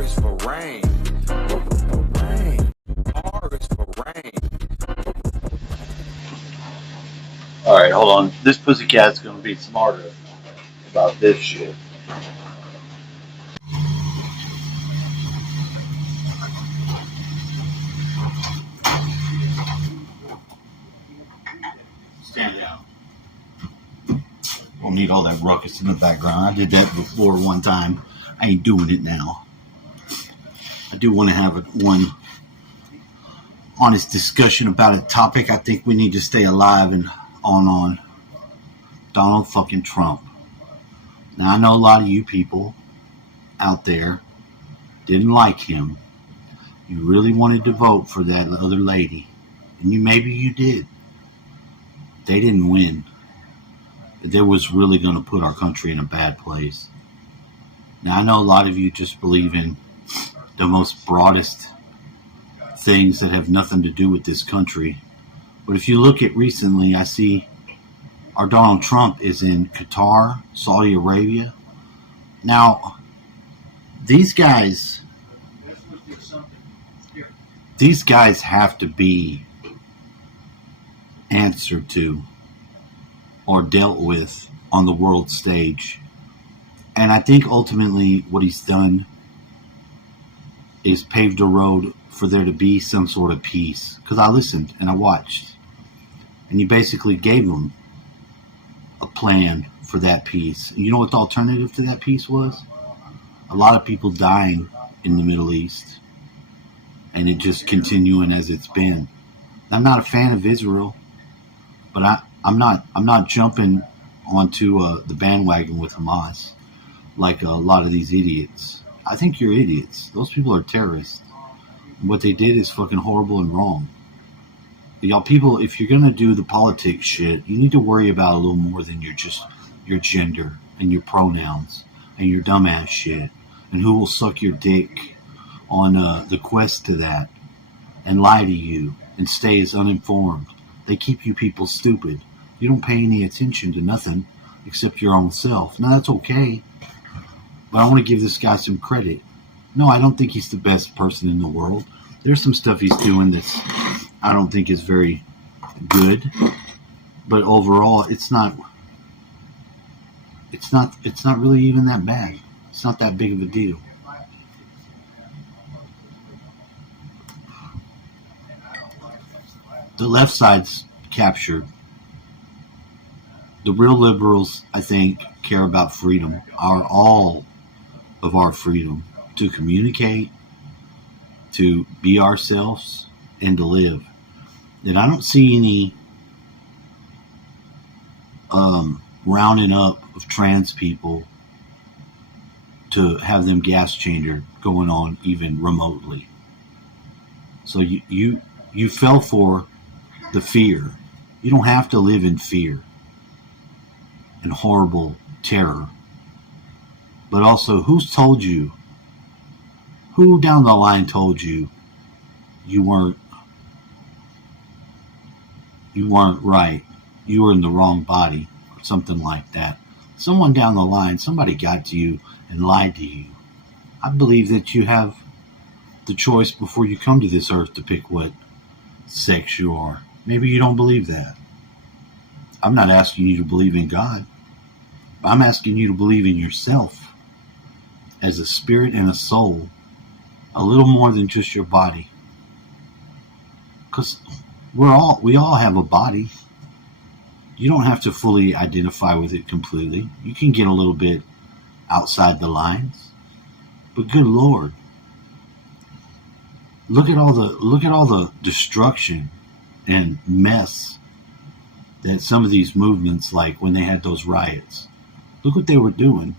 R is for rain. Rain. R is for rain. Alright, hold on. This pussycat's gonna be smarter about this shit. Stand down. Don't need all that ruckus in the background. I did that before one time. I ain't doing it now. I do want to have one honest discussion about a topic. I think we need to stay alive and on Donald fucking Trump. Now, I know a lot of you people out there didn't like him. You really wanted to vote for that other lady. And maybe you did. They didn't win. That was really going to put our country in a bad place. Now, I know a lot of you just believe in the most broadest things that have nothing to do with this country. But if you look at recently, I see our Donald Trump is in Qatar, Saudi Arabia. Now, these guys have to be answered to or dealt with on the world stage. And I think ultimately what he's done is paved a road for there to be some sort of peace. Because I listened and I watched. And he basically gave them a plan for that peace. And you know what the alternative to that peace was? A lot of people dying in the Middle East. And it just continuing as it's been. I'm not a fan of Israel. But I'm not jumping onto the bandwagon with Hamas like a lot of these idiots. I think you're idiots. Those people are terrorists. And what they did is fucking horrible and wrong. But y'all people, if you're gonna do the politics shit, you need to worry about a little more than your gender and your pronouns and your dumbass shit and who will suck your dick on the quest to that and lie to you and stay as uninformed. They keep you people stupid. You don't pay any attention to nothing except your own self. Now, that's okay. But I want to give this guy some credit. No, I don't think he's the best person in the world. There's some stuff he's doing that's I don't think is very good. But overall, it's not really even that bad. It's not that big of a deal. The left side's captured. The real liberals, I think, care about freedom, all of our freedom to communicate, to be ourselves, and to live. And I don't see any rounding up of trans people to have them gas changer going on even remotely. So you fell for the fear. You don't have to live in fear and horrible terror. But also, who down the line told you you weren't right, you were in the wrong body, or something like that? Someone down the line, somebody got to you and lied to you. I believe that you have the choice before you come to this earth to pick what sex you are. Maybe you don't believe that. I'm not asking you to believe in God. I'm asking you to believe in yourself as a spirit and a soul, a little more than just your body. Because we all have a body. You don't have to fully identify with it completely. You can get a little bit outside the lines. But good Lord, look at all the destruction and mess that some of these movements, like when they had those riots, look what they were doing.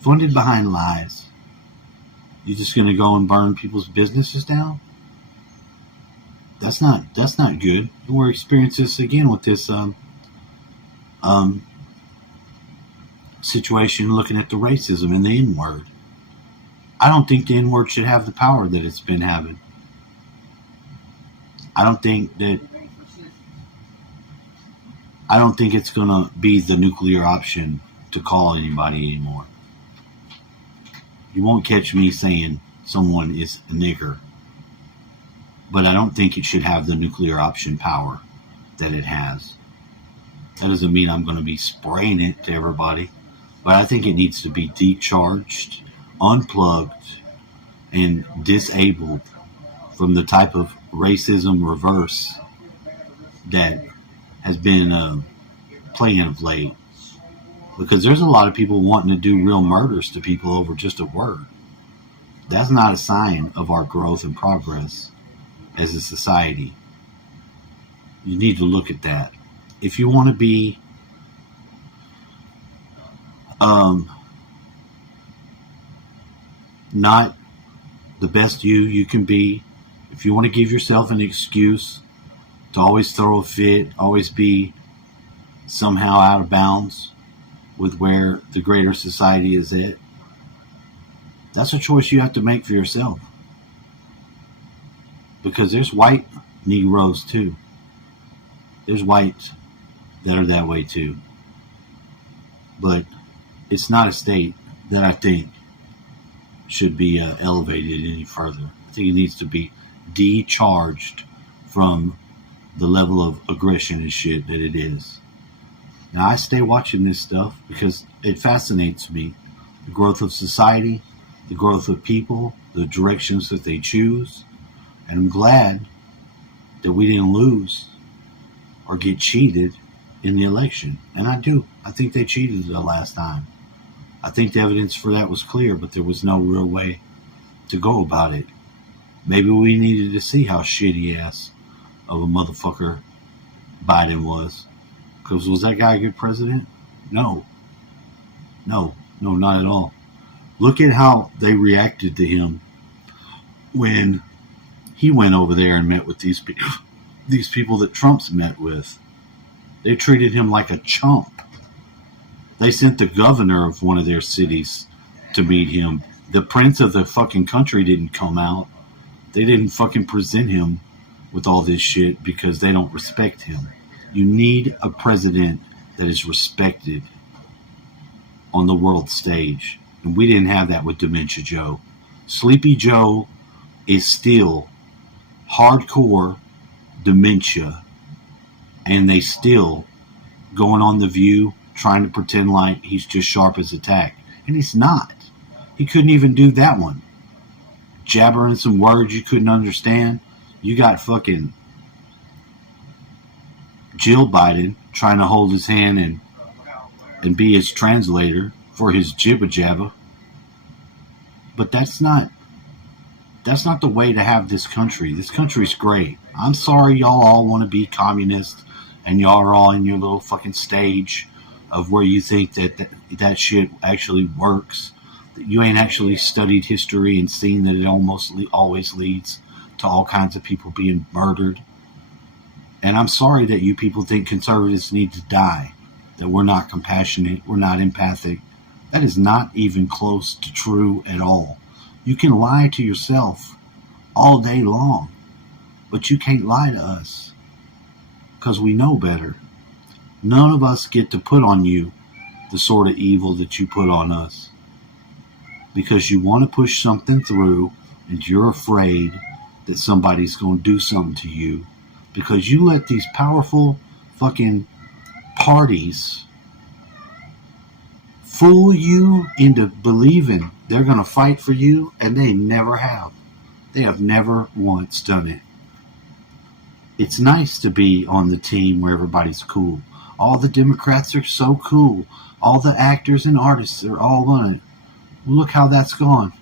Funded behind lies. You're just going to go and burn people's businesses down? That's not good. And we're experiencing this again with this situation, looking at the racism and the N-word. I don't think the N-word should have the power that it's been having. I don't think it's going to be the nuclear option to call anybody anymore. You won't catch me saying someone is a nigger. But I don't think it should have the nuclear option power that it has. That doesn't mean I'm going to be spraying it to everybody. But I think it needs to be decharged, unplugged, and disabled from the type of racism reverse that has been playing of late. Because there's a lot of people wanting to do real murders to people over just a word. That's not a sign of our growth and progress as a society. You need to look at that. If you want to be not the best you can be, if you want to give yourself an excuse to always throw a fit, always be somehow out of bounds with where the greater society is at, that's a choice you have to make for yourself. Because there's white Negroes too. There's whites that are that way too. But it's not a state that I think should be elevated any further. I think it needs to be decharged from the level of aggression and shit that it is. Now, I stay watching this stuff because it fascinates me. The growth of society, the growth of people, the directions that they choose. And I'm glad that we didn't lose or get cheated in the election. And I do. I think they cheated the last time. I think the evidence for that was clear, but there was no real way to go about it. Maybe we needed to see how shitty ass of a motherfucker Biden was. Because was that guy a good president? No, not at all. Look at how they reacted to him when he went over there and met with these people that Trump's met with. They treated him like a chump. They sent the governor of one of their cities to meet him. The prince of the fucking country didn't come out. They didn't fucking present him with all this shit because they don't respect him. You need a president that is respected on the world stage. And we didn't have that with Dementia Joe. Sleepy Joe is still hardcore dementia. And they still going on The View trying to pretend like he's just sharp as a tack. And he's not. He couldn't even do that one. Jabbering some words you couldn't understand. You got fucking Jill Biden trying to hold his hand and be his translator for his jibba jabba. But that's not the way to have this country. This country's great. I'm sorry y'all all want to be communists and y'all are all in your little fucking stage of where you think that shit actually works. That you ain't actually studied history and seen that it always leads to all kinds of people being murdered. And I'm sorry that you people think conservatives need to die, that we're not compassionate, we're not empathic. That is not even close to true at all. You can lie to yourself all day long, but you can't lie to us because we know better. None of us get to put on you the sort of evil that you put on us because you want to push something through and you're afraid that somebody's going to do something to you because you let these powerful fucking parties fool you into believing they're going to fight for you, and they never have. They have never once done it. It's nice to be on the team where everybody's cool. All the Democrats are so cool. All the actors and artists are all on it. Look how that's gone.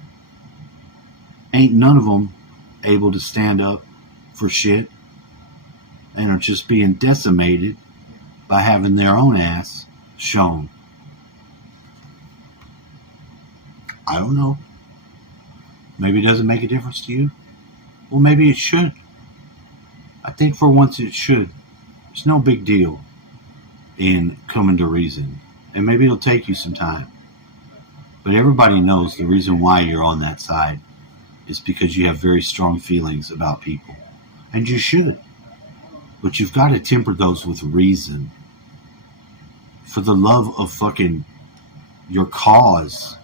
Ain't none of them able to stand up for shit and are just being decimated by having their own ass shown. I don't know. Maybe it doesn't make a difference to you. Well, maybe it should. I think for once it should. It's no big deal in coming to reason. And maybe it'll take you some time. But everybody knows the reason why you're on that side is because you have very strong feelings about people. And you should. But you've got to temper those with reason. For the love of fucking your cause,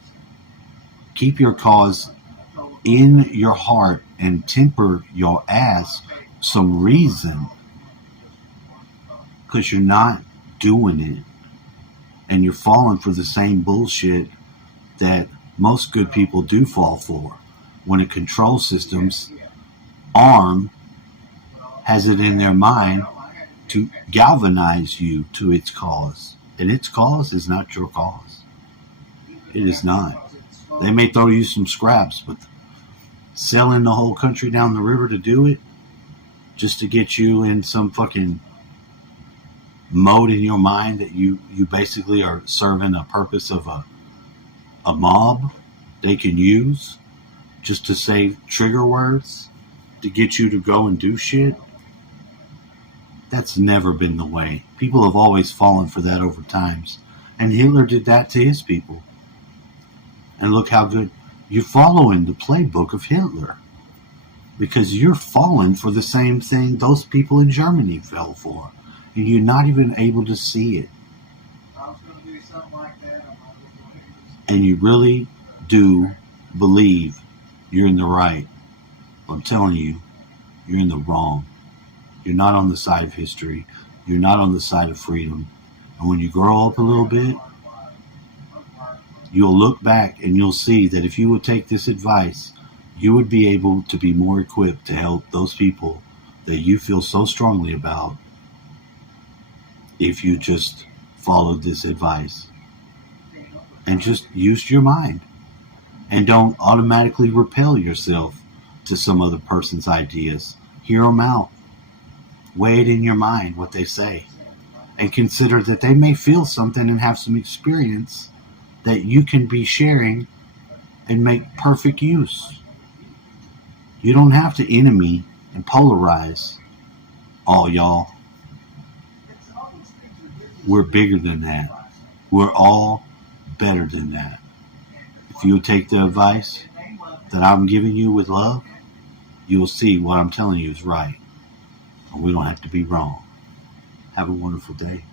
Keep your cause in your heart and temper your ass some reason, because you're not doing it, and you're falling for the same bullshit that most good people do fall for. When a control system's arm has it in their mind to galvanize you to its cause, and its cause is not your cause. It is not. They may throw you some scraps, but selling the whole country down the river to do it, just to get you in some fucking mode in your mind that you basically are serving a purpose of a mob they can use just to say trigger words to get you to go and do shit. That's never been the way. People have always fallen for that over times. And Hitler did that to his people. And look how good. You're following the playbook of Hitler. Because you're falling for the same thing those people in Germany fell for. And you're not even able to see it. And you really do believe you're in the right. I'm telling you, you're in the wrong. You're not on the side of history. You're not on the side of freedom. And when you grow up a little bit, you'll look back and you'll see that if you would take this advice, you would be able to be more equipped to help those people that you feel so strongly about if you just followed this advice. And just use your mind. And don't automatically repel yourself to some other person's ideas. Hear them out. Weigh it in your mind what they say. And consider that they may feel something and have some experience that you can be sharing and make perfect use. You don't have to enemy and polarize all y'all. We're bigger than that. We're all better than that. If you take the advice that I'm giving you with love, you'll see what I'm telling you is right. And we don't have to be wrong. Have a wonderful day.